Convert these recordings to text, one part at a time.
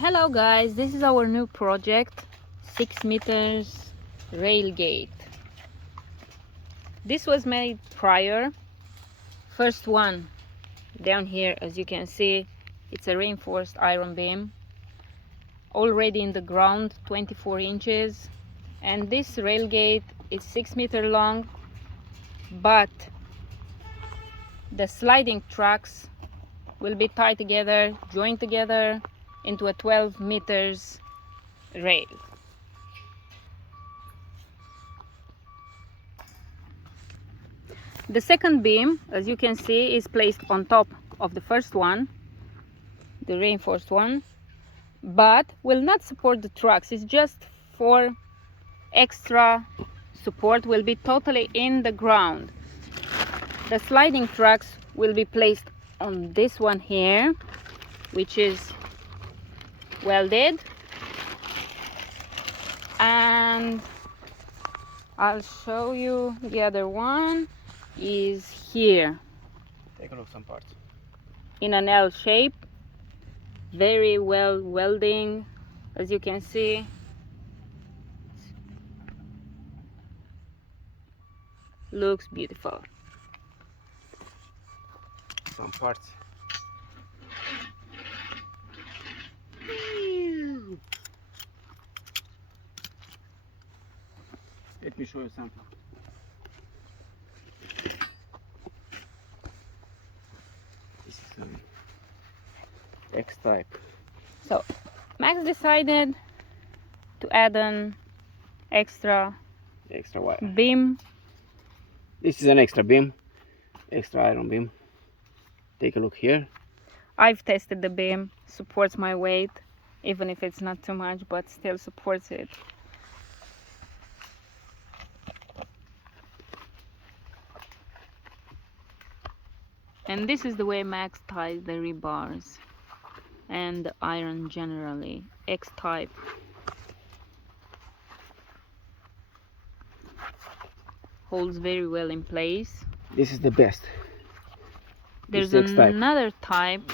Hello guys, this is our new project, 6 meters rail gate. This was made prior. First one down here, as you can see, it's a reinforced iron beam already in the ground, 24 inches, and this rail gate is 6 meters long, but the sliding tracks will be tied together, joined together into a 12 meters rail. The second beam, as you can see, is placed on top of the first one, the reinforced one, but will not support the tracks. It's just for extra support, will be totally in the ground. The sliding tracks will be placed on this one here, which is welded, and I'll show you the other one is here. Take a look some parts. In an L shape, very well welding, as you can see. Looks beautiful. Some parts. Let me show you something. This is an X-type. So Max decided to add an extra wire. beam. This is an extra beam, extra iron beam. Take a look here. I've tested the beam, supports my weight, even if it's not too much, but still supports it. And this is the way Max ties the rebars and the iron generally, X-type. Holds very well in place. This is the best. There's This X-type. another type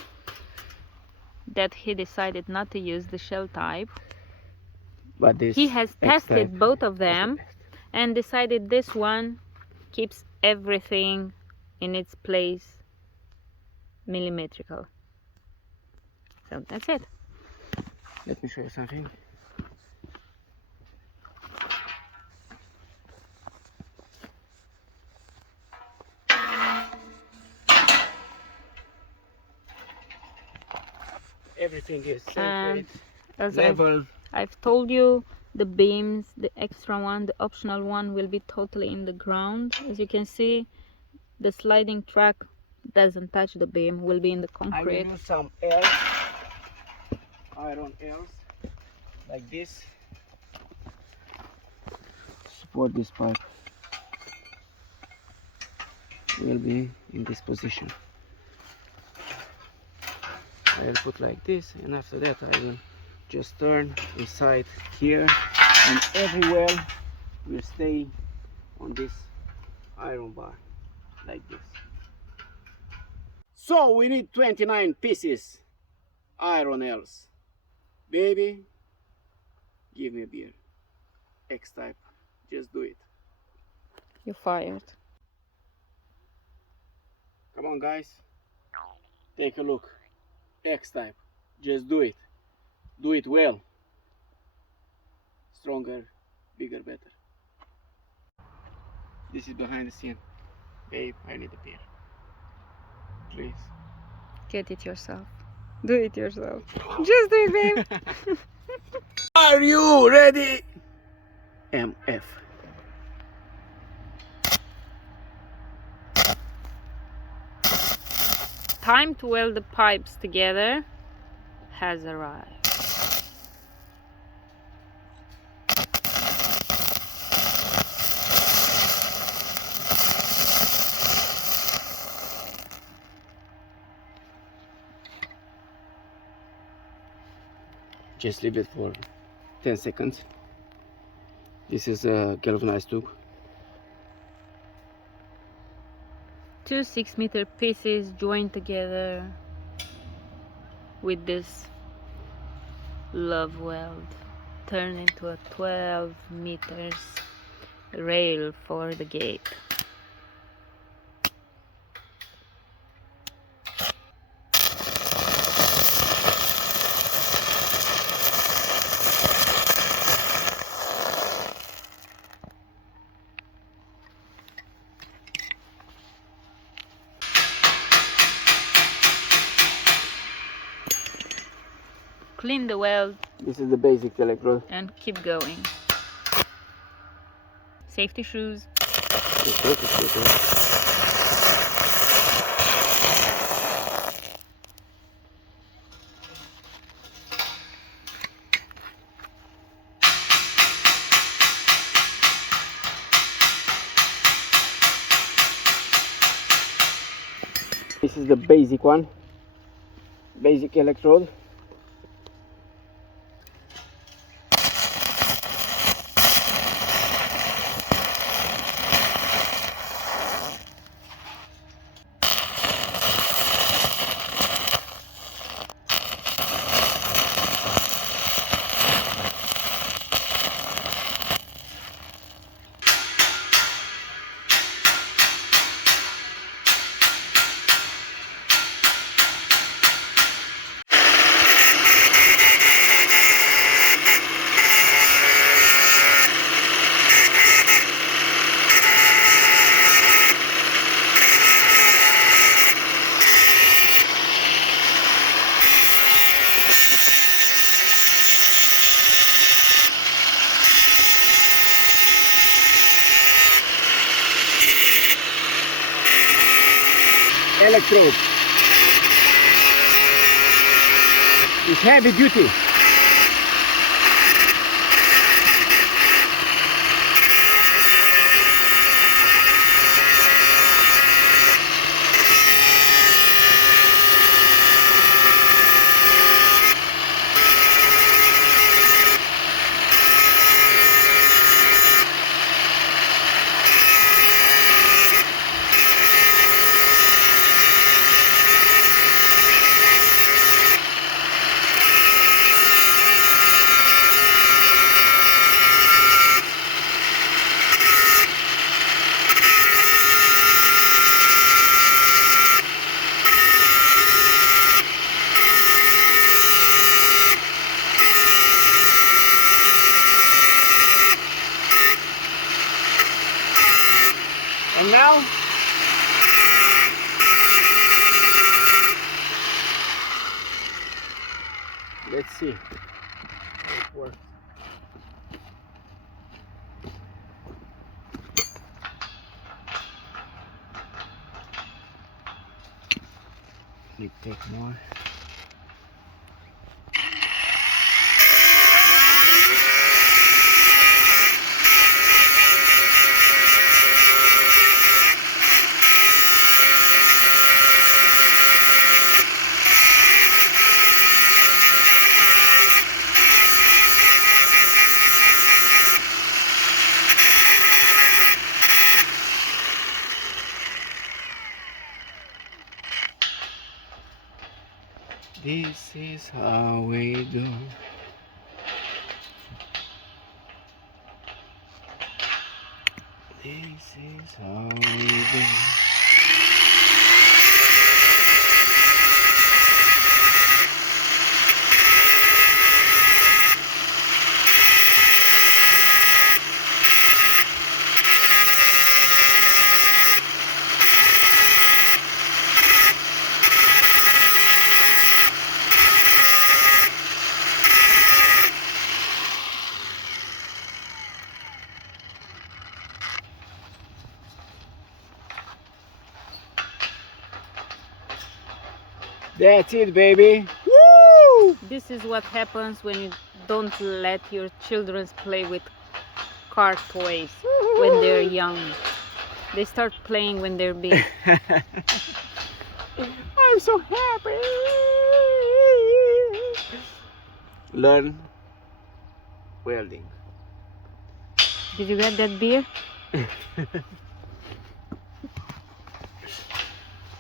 that he decided not to use, the shell type. But this He has tested X-type both of is the them best. and decided this one keeps everything in its place, millimetrical. So that's it. Let me show you something. Everything is And as level. I've told you, the beams, the extra one, the optional one, will be totally in the ground. As you can see, the sliding track doesn't touch the beam, will be in the I will concrete. use some L's, iron L's, like this. Support this pipe. Will be in this position. I will put like this, and after that I will just turn inside here, and every well will stay on this iron bar, like this. So we need 29 pieces iron L's. Baby, give me a beer. X-type, just do it. You're fired. Come on guys, take a look. X-type, just do it. Do it well. Stronger, bigger, better. This is behind the scene. Babe, I need a beer. Please. Get it yourself. Do it yourself. Just do it, babe. Are you ready? MF. Time to weld the pipes together has arrived. Just leave it for 10 seconds. This is a galvanized tube. 2 6-meter pieces joined together with this love weld turned into a 12 meters rail for the gate. Clean the weld This is the basic electrode. and keep going. Safety shoes. This is the basic one, basic electrode. Electrode. It's heavy duty. And now, let's see how it works. Let me take more. This is how we do. This is how we do. That's it, baby. Woo! This is what happens when you don't let your children play with car toys when they're young. They start playing when they're big. I'm so happy. Learn welding. Did you get that beer?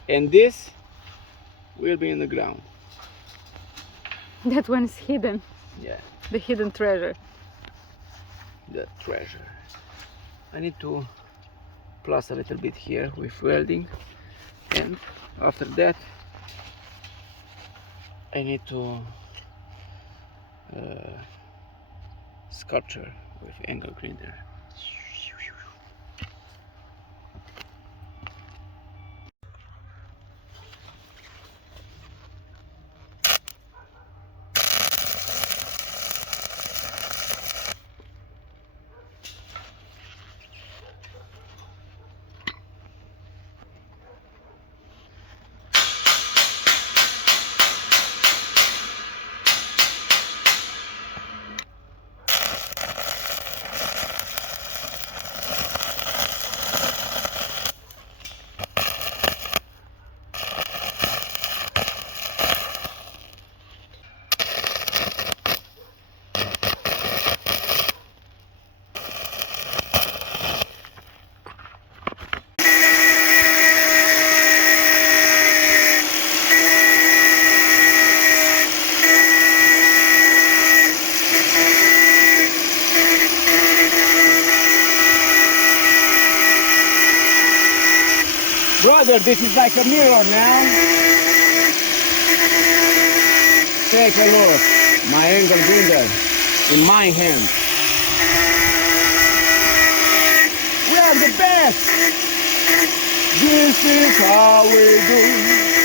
And this will be in the ground. That one's hidden. Yeah, The hidden treasure. the treasure. I need to plus a little bit here with welding, and after that I need to sculpture with angle grinder. Brother, this is like a mirror now. Take a look. My angle grinder in my hand. We are the best. This is how we do.